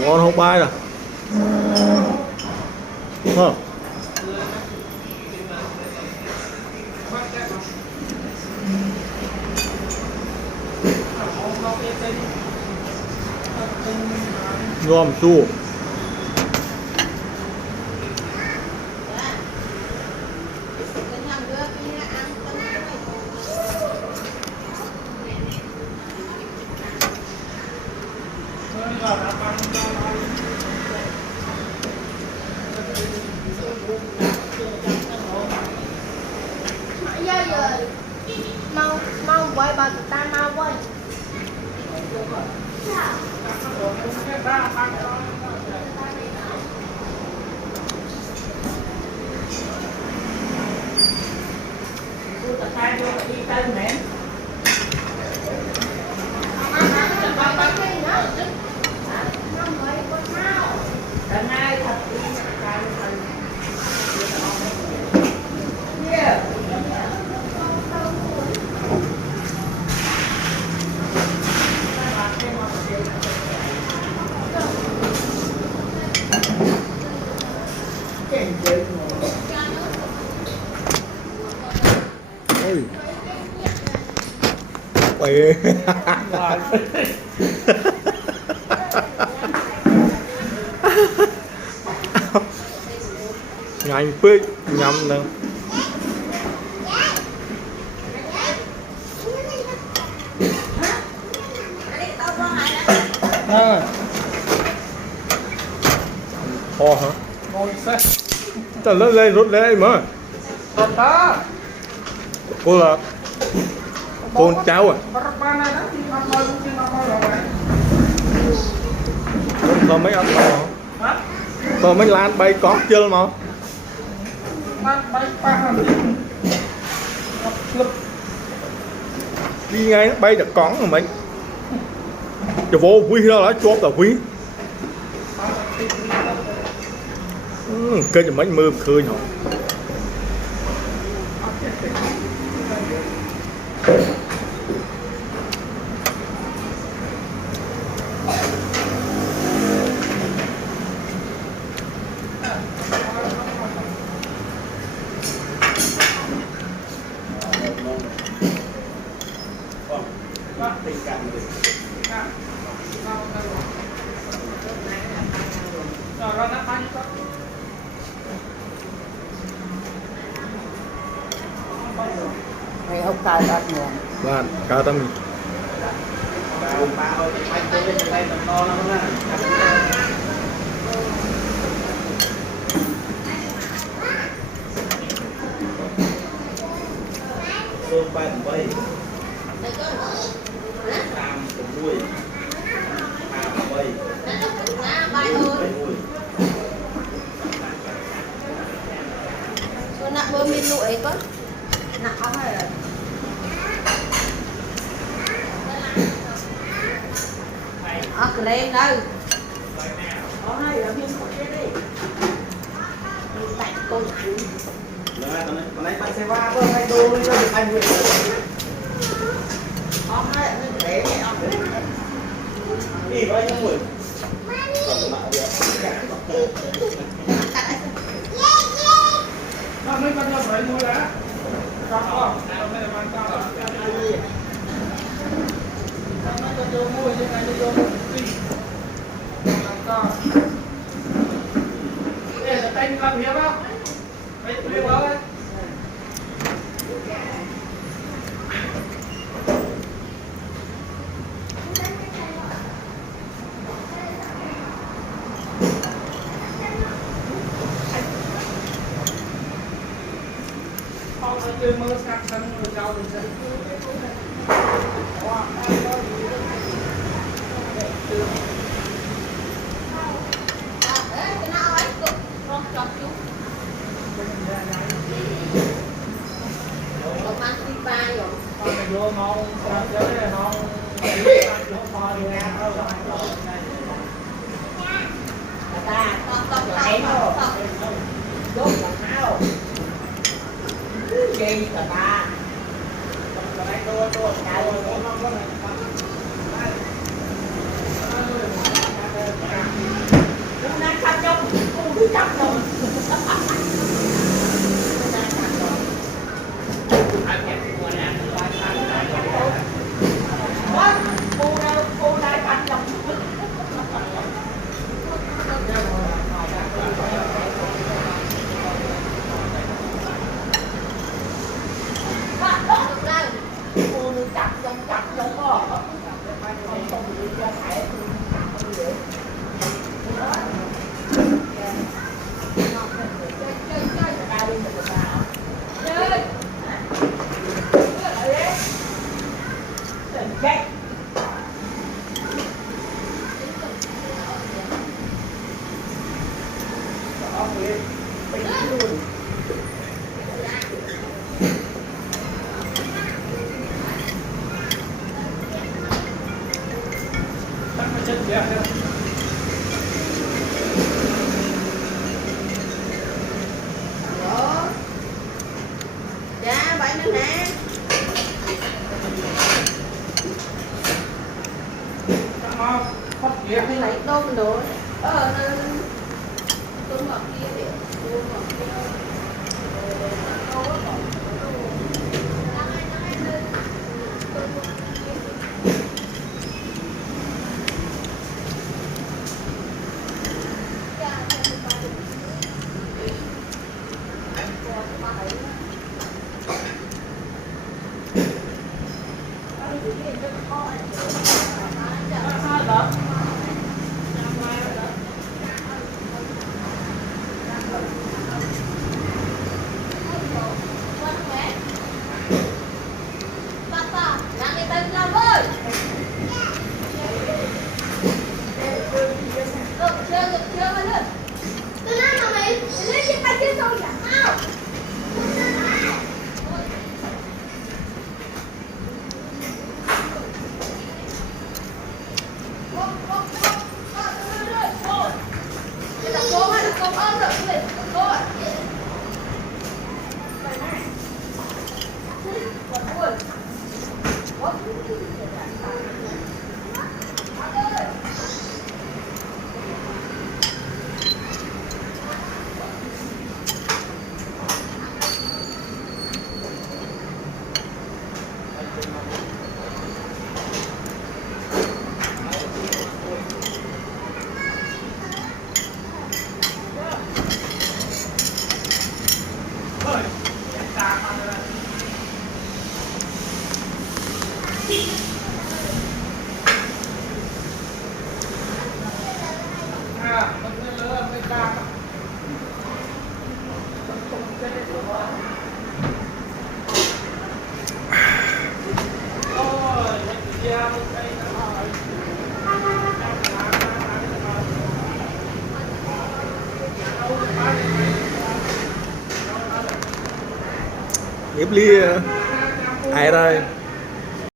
ngon không bay rồi không ngon chua mau mau quay bà tụi ta mau quay Ôi. Nhanh phết nhắm nè kho hả ta lên lên rút lên mà cô là con cháu à có mấy anh mà có mấy lan bay có chơi mà đi ngay nó bay được con rồi mấy cho vô quý đó là chốt là quý cái cho mấy mưa khơi nhở mày không cài đặt nữa bạn cao tâm Sương bay tầm bay làm tầm mùi tầm bay bay mùi cho nặng bơm lên lụi có nặng không hay là cái lên đâu có hay là viên của cái đi tại con ăn còn này bạn sẽ va thôi hay đô lên cho được anh Nguyễn có hay là mình để vậy không đi với anh Nguyễn còn mạng được nó mới con nhau phải mua lá con không không phải là con con nó cho vô mua như này cho vô đi làm con đây là tay làm hiệp không mấy tụi đó đấy không phải chơi mơ sạc sân rồi cháu thì sẽ vô ngon chơi ngon ta con lại nó đốt là tháo gì cả ta còn đây đua chạy rồi không có này chất kìa. Đó. Dạ, vậy nữa nè. Phát kìa. Mình lấy tôm đồ. Tôm ngọt kia đi. Tôm ngọt kia. Nghiệp ly ai đây